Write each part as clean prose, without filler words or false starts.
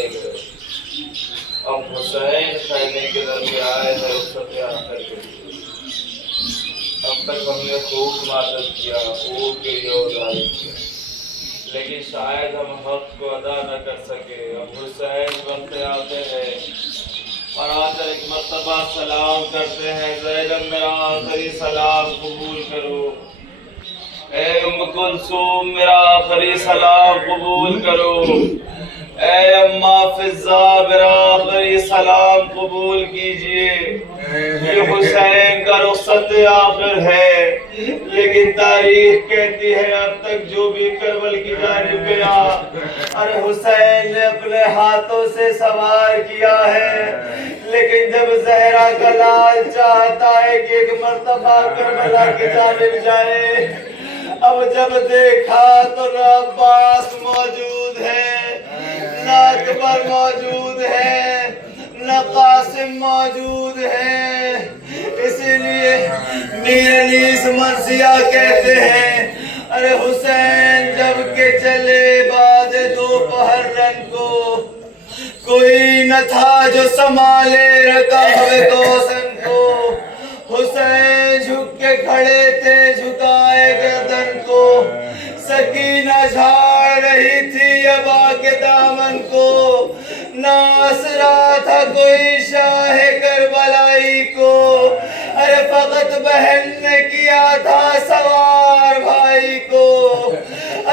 لے گئے۔ اب حسین خیمے کے ذریعے آئے ہیں رخصت آخر کے لیے۔ اب تک ہم نے خوب ماتم کیا، خوب گریہ و زاری کیا، لیکن شاید ہم حق کو ادا نہ کر سکے۔ اب حسین وقت آتے ہیں اور آ کر ایک مرتبہ سلام کرتے ہیں، زینب میرا آخری سلام قبول کرو، اے ام کلثوم میرا آخری سلام قبول کرو، اے اماں فضہ میرا آخری سلام قبول کیجئے۔ یہ حسین کا رخصت آخر ہے، لیکن تاریخ کہتی ہے اب تک جو بھی کربل کی جانب گیا، ارے حسین نے اپنے ہاتھوں سے سوار کیا ہے، لیکن جب زہرا کا لال چاہتا ہے کہ ایک مرتبہ کربلا کی جانب جائے، اب جب دیکھا تو نہ عباس موجود ہے، نہ اکبر موجود ہے، نہ قاسم موجود ہے۔ اسی لیے میر انیس مرثیہ کہتے ہیں، ارے حسین جب کہ چلے بعد دوپہر رن کو، کوئی نہ تھا جو سنبھالے رکعب توسن کو۔ حسین جھک کے کھڑے تھے جھکائے گردن کو، سکینہ جھاڑ رہی تھی ابا کے دامن کو، نہ آسرا تھا کوئی شاہ کربلائی کو، ارے فقط بہن نے کیا تھا سوار بھائی کو۔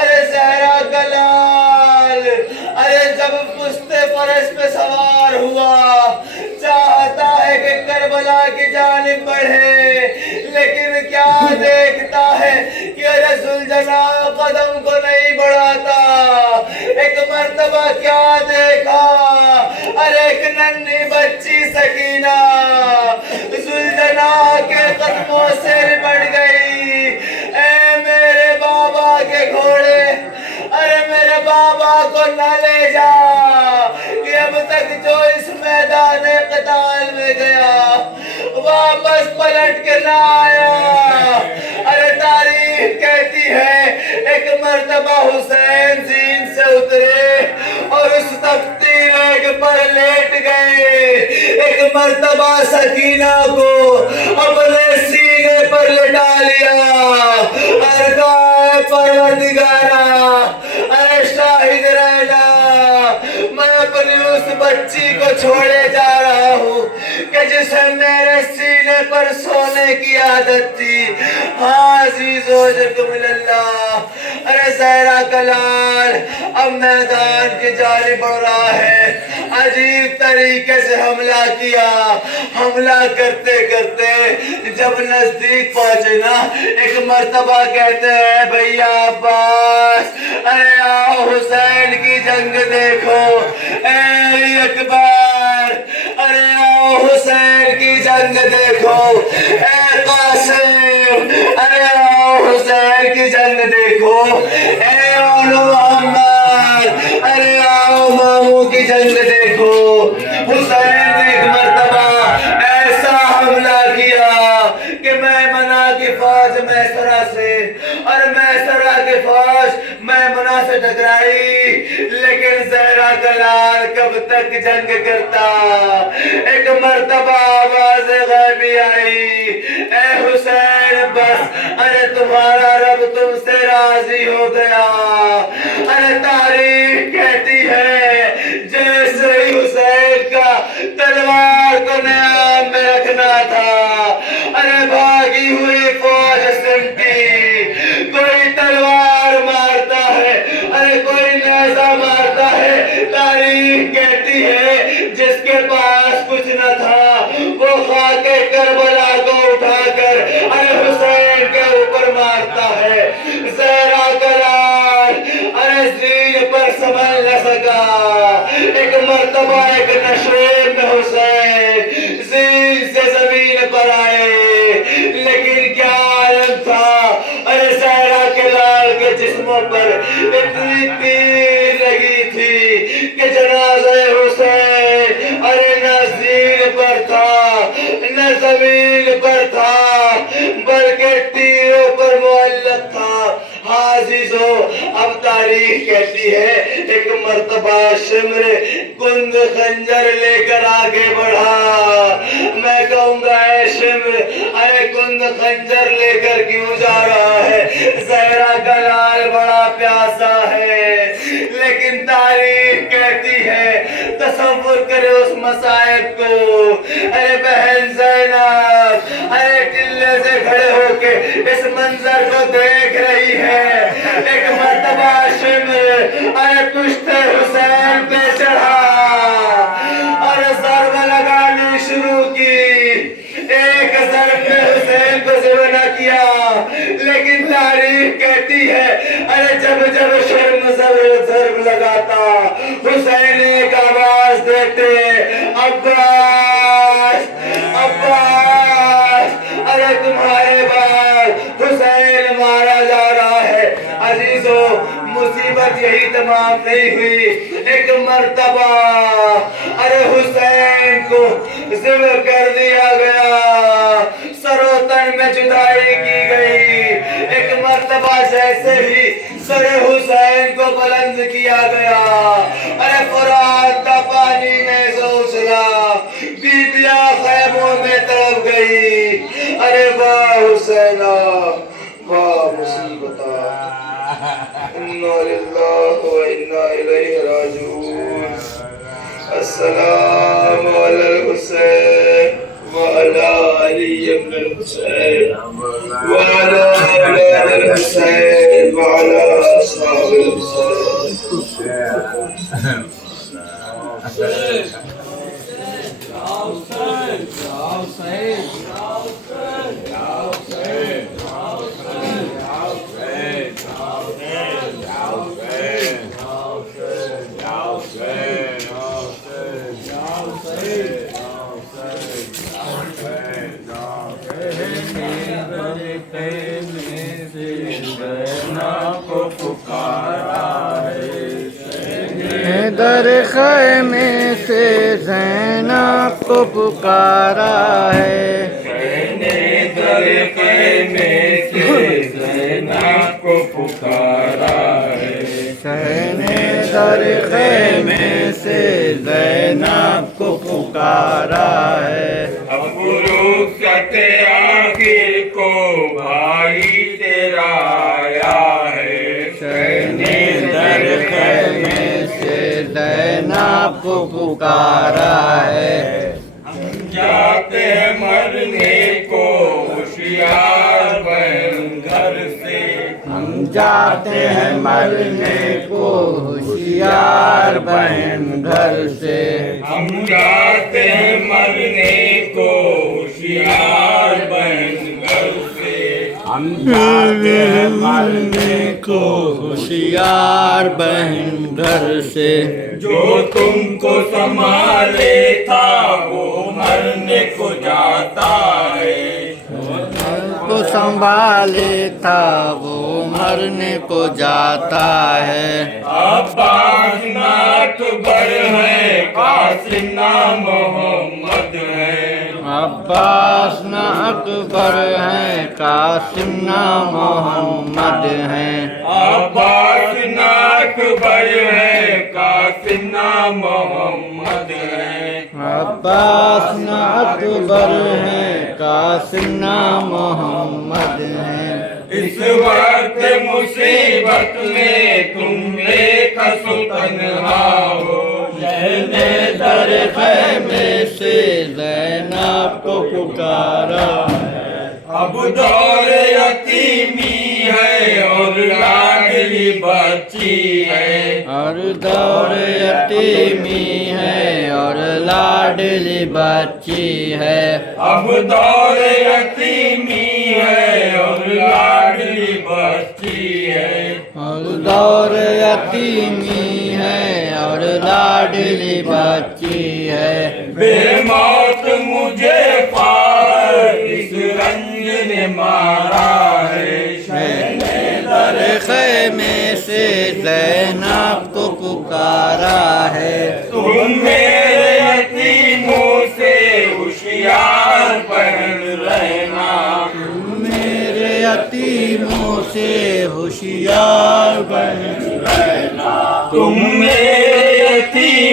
ارے زہرا کا لال ارے جب پشت فرش پہ سوار ہوا، چاہتا ہے کہ کربلا کی جانب بڑھے، لیکن کیا دیکھتا ہے کہ ارے ذوالجلال قدم کو نہیں بڑھاتا۔ ایک مرتبہ کیا دیکھا، ارے ایک ننھی بچی سکینہ ذوالجلال کے قدموں سے لپٹ گئی۔ اے میرے بابا کے گھوڑے، ارے میرے بابا کو نہ لے جا، کہ اب تک جو اس میدان قتال میں گیا واپس پلٹ کے نہ آیا۔ ارے تاریخ کہتی ہے ایک مرتبہ حسین زین سے اترے اور اس تختی ریگ پر لیٹ گئے۔ ایک مرتبہ سکینہ کو اپنے سینے پر لٹا لیا اور کہا پروردگارا، ارے شاہد رہنا، میں اپنی اس بچی کو چھوڑے جا رہا ہوں کہ جسے میرے سینے پر سونے کی عادت تھی۔ ہاں عزیز و جکم اللہ، ارے زہرا کا لال اب میدان کی جانب بڑھ رہا ہے۔ عجیب طریقے سے حملہ کیا، حملہ کرتے کرتے جب نزدیک پہنچے نا، ایک مرتبہ کہتے ہیں بھیا عباس، ارے آؤ حسین کی جنگ دیکھو، اے اکبر ارے آؤ حسین کی جنگ دیکھو، اے قاسم ارے آؤ حسین کی جنگ دیکھو، اے اولو محمد ارے آؤ ماموں کی جنگ دیکھو۔ حسین نے ایک مرتبہ ایسا حملہ کیا کہ میمنہ کی فوج میسرہ سے اور میسرہ کی فوج میمنہ سے ٹکرائی، لیکن زہرا کا لال کب تک جنگ کرتا۔ ایک مرتبہ آواز غیبی آئی، اے حسین بس، ارے تمہارا رب تم سے راضی ہو گیا۔ ارے تاریخ کہتی ہے جیسے ہی حسین کا تلوار کو نیام میں رکھنا تھا، ارے بھاگی ہوئی فوج سمٹی، کوئی تلوار مارتا ہے، ارے کوئی نیزہ مارتا ہے۔ تاریخ کہتی ہے جس کے پاس کچھ نہ تھا وہ خاک کربلا کو اٹھا کر ارے حسین کے اوپر مارتا ہے۔ زہرا کا لال ارے زین پر سنبھل نہ سکا، ایک مرتبہ ایک نشیب میں حسین زین سے زمین پر آئے، لیکن کیا عالم تھا، ارے زہرا کے لال کے جسموں پر اتنی تیر لگی تھی کہ جنازہ حسین ارے نہ زین پر تھا نہ زمین پر تھا، بلکہ تیروں پر معلق تھا۔ ہاں عزیزو، اب تاریخ کہتی ہے ایک مرتبہ شمر کند خنجر لے کر آگے بڑھا. میں کہوں گا اے شمر ارے کند خنجر لے کر کیوں جا رہا ہے؟ زہرا کا لال بڑا پیاسا ہے. لیکن تاریخ کہتی ہے تصور کرے اس مصائب کو. ارے بہن زینب ارے ٹلے سے کھڑے ہو کے اس منظر کو دیکھ رہی ہے. ایک مرتبہ شمر ارے پشت حسین پہ چڑھا اور ضرب لگانی شروع کی. ایک ضرب میں حسین کو ذبح نہ کیا لیکن تاریخ کہتی ہے ارے جب جب شرم ضرب لگاتا حسین ایک آواز دیتے عباس عباس. ارے تمہارے بعد حسین مارا جا رہا ہے. عزیزو مصیبت یہی تمام نہیں ہوئی. ایک مرتبہ ارے حسین کو ذبح کر دیا گیا. سر و تن میں جدائی کی گئی. ایک مرتبہ جیسے ہی سر حسین کو بلند کیا گیا ارے فرات کا پانی نیزہ اچھلا. بیبیاں خیموں میں تڑپ گئی. ارے واہ حسینہ واہ مصیبتہ. انا للہ و انا الیہ راجعون. السلام علی الحسین وعلی علی بن الحسین وعلی اولاد الحسین وعلی اصحاب الحسین. در خیمے سے زینب کو پکارا ہے. در خیمے سے زینب کو پکارا ہے. در خیمے سے زینب کو پکارا ہے. اب رخصت آخر کو بھائی تیرا آیا ہے. در خیمے سے زینب کو پکارا ہے. ہم جاتے ہیں مرنے کو ہوشیار بہن گھر سے. ہم جاتے ہیں مرنے کو ہوشیار بہن گھر سے. ہم جاتے ہیں مرنے کو ہوشیار بہن گھر سے. ہم جاتے ہیں مرنے کو ہوشیار بہن گھر سے. جو تم کو سنبھالے تھا وہ مرنے کو جاتا ہے. کو سنبھالے تھا وہ مرنے کو جاتا ہے. عباس نہ اکبر ہے قاسم نہ محمد ہے. عباس نہ اکبر ہیں قاسم نہ محمد ہیں. عباس نہ اکبر ہے قاسم نہ محمد ہے. عباس نہ اکبر ہیں قاسم نہ محمد ہیں. اس وقت مصیبت میں تم ایک سو تنہا ہو. در خیمے سے زینب کو پکارا ہے. اب دور یتیمی ہے اور لاڈلی بچی ہے. اور دور یتیمی ہے اور لاڈلی بچی ہے. اب دور یتیمی ہے اور لاڈلی بچی ہے. اور دور یتیمی ہے اور لاڈلی بچی ہے. بے موت مجھے پار اس رنج نے مارا ہے. در خیمے سے زینب کو پکارا ہے. تم میرے یتیموں سے ہوشیار بہن رہنا. میرے یتیموں سے ہوشیار بن رہنا. تم میرے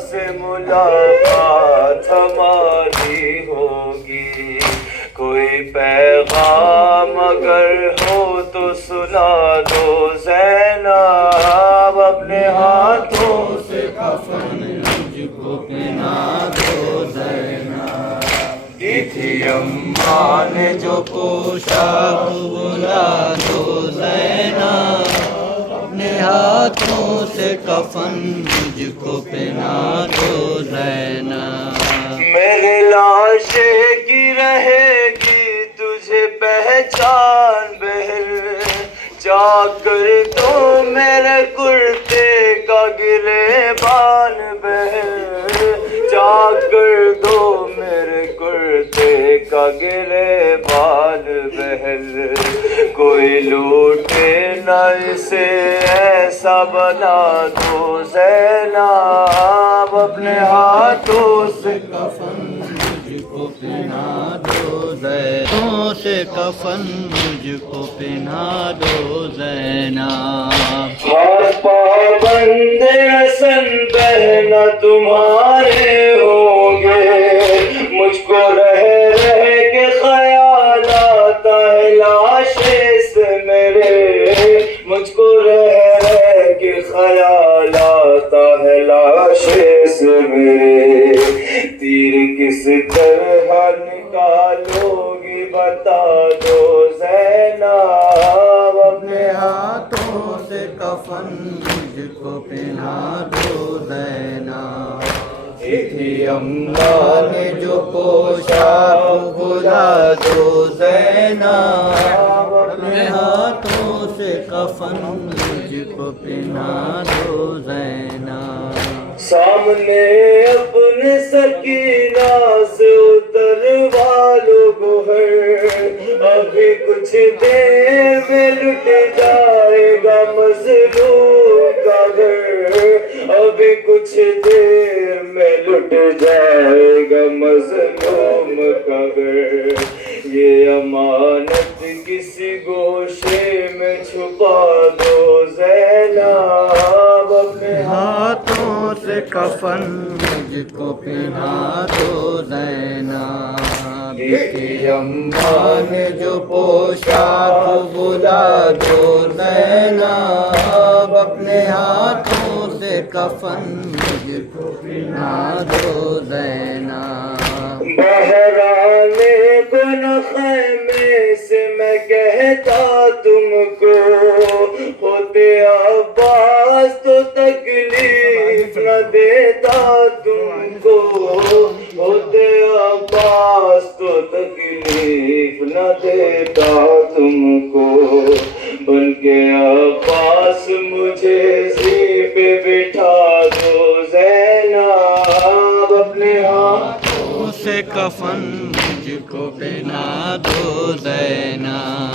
سے ملاقات ہماری ہوگی. کوئی پیغام اگر ہو تو سنا دو زینب، اپنے ہاتھوں سے کفن مجھ کو پہنا دو زینب. دی تھی اماں نے جو پوشاک بلا دو زینب، اپنے ہاتھوں سے کفن مجھ کو پہنا دو زینب. میرے لاشیں کی رہے گی تجھے پہچان بہل، جا کر تو میرے کرتے کا گریبان بہل، جا کر دو میرے کرتے کا گریبان بہل. کوئی لوٹے نہ اسے ایسا بنا دو زینب، اپنے ہاتھوں سے کفن مجھ کو پہنا دو زینب، سے کفن مجھ کو پہنا دو زینب. ہاتھ پابند حسن بہنا تمہارے ہوں گے، مجھ کو رہ رہ کے خیال آتا ہے لاشیں سے میرے، مجھ کو رہ رہ کے خیال آتا ہے لاشیں سے میرے. تیر کس طرح نکالو گی بتا دو زینب، اپنے ہاتھوں سے کفن مجھ کو پہنا دو زینب. تھی اماں نے جو پوشاک بلا دو زینب، اپنے ہاتھوں سے کفن مجھ کو پہنا دو زینب. سامنے اپنے سکینہ سے اتروا لو گوہر، ابھی کچھ دیر میں لٹ جائے گا مظلوم کا گھر، ابھی کچھ دیر میں لٹ جائے گا مظلوم کا گھر. یہ امانت کسی گوشے میں چھپا دو زینب، اپنے ہاتھوں سے کفن مجھ کو پہنا دو زینب. تھی اماں نے جو پوشاک بلا دو زینب، اپنے ہاتھوں سے کفن مجھ کو پہنا دو زینب. بہرانے کو نہ خیمے سے میں کہتا تم کو، ہوتے عباس تو تکلیف نہ دیتا تم کو، ہوتے عباس تو تکلیف نہ دیتا تم کو. بن کے عباس مجھے زین پہ بٹھا دو زینب، اپنے ہاتھوں سے کفن مجھ کو پہنا دو زینب.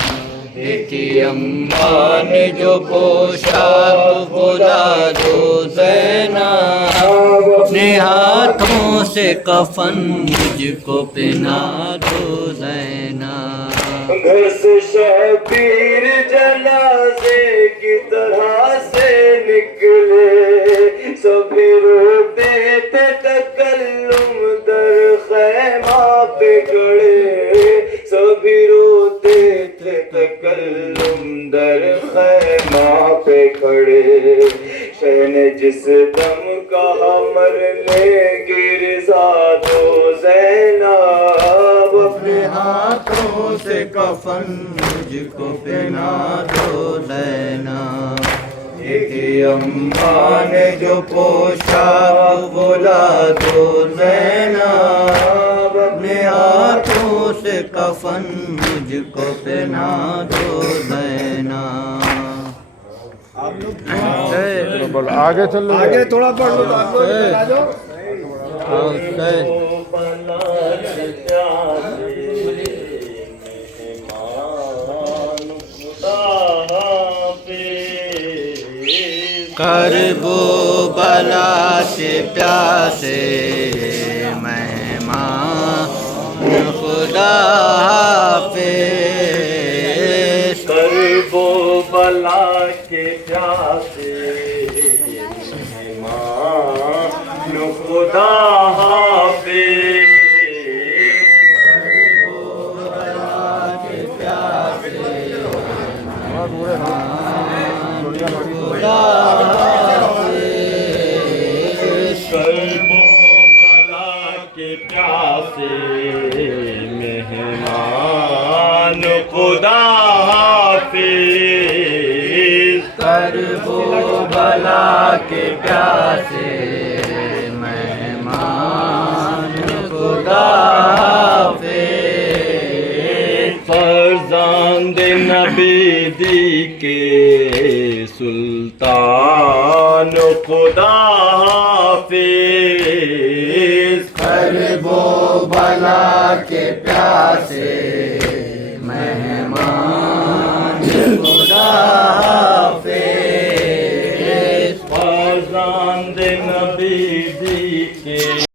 تھی اماں نے جو پوشاک بلا دو زینب، اپنے ہاتھوں سے کفن مجھ کو پہنا دو زینب. گھر سے شبیر جنازے کی طرح سے نکلے، سبھی روتے تھے تکلم در خیمہ پہ کھڑے، سبھی روتے تھے تکلم در خیمہ پہ کھڑے. شہ نے جس دم کہا مرنے کی رضا دو زینب، اپنے ہاتھوں سے کفن مجھ کو پہنا دو زینب. تھی اماں نے جو پوشاک بلا دو زینب، اپنے ہاتھوں سے کفن مجھ کو پہنا دو زینب. آگے چل لو، آگے تھوڑا پڑھ لو، آ جاؤ. کرب و بلا سے پیاسے مہمان خدا حافظ. کرب و بلا کے پیاسے مہمان پیاسے مہمان خدا حافظ کرب و بلا کے پیاسے مہمان خدا حافظ فرزند نبی دی کے سلطان خدا حافظ کرب و بلا کے پیاسے مہمان خدا حافظ فرزند نبی دی کے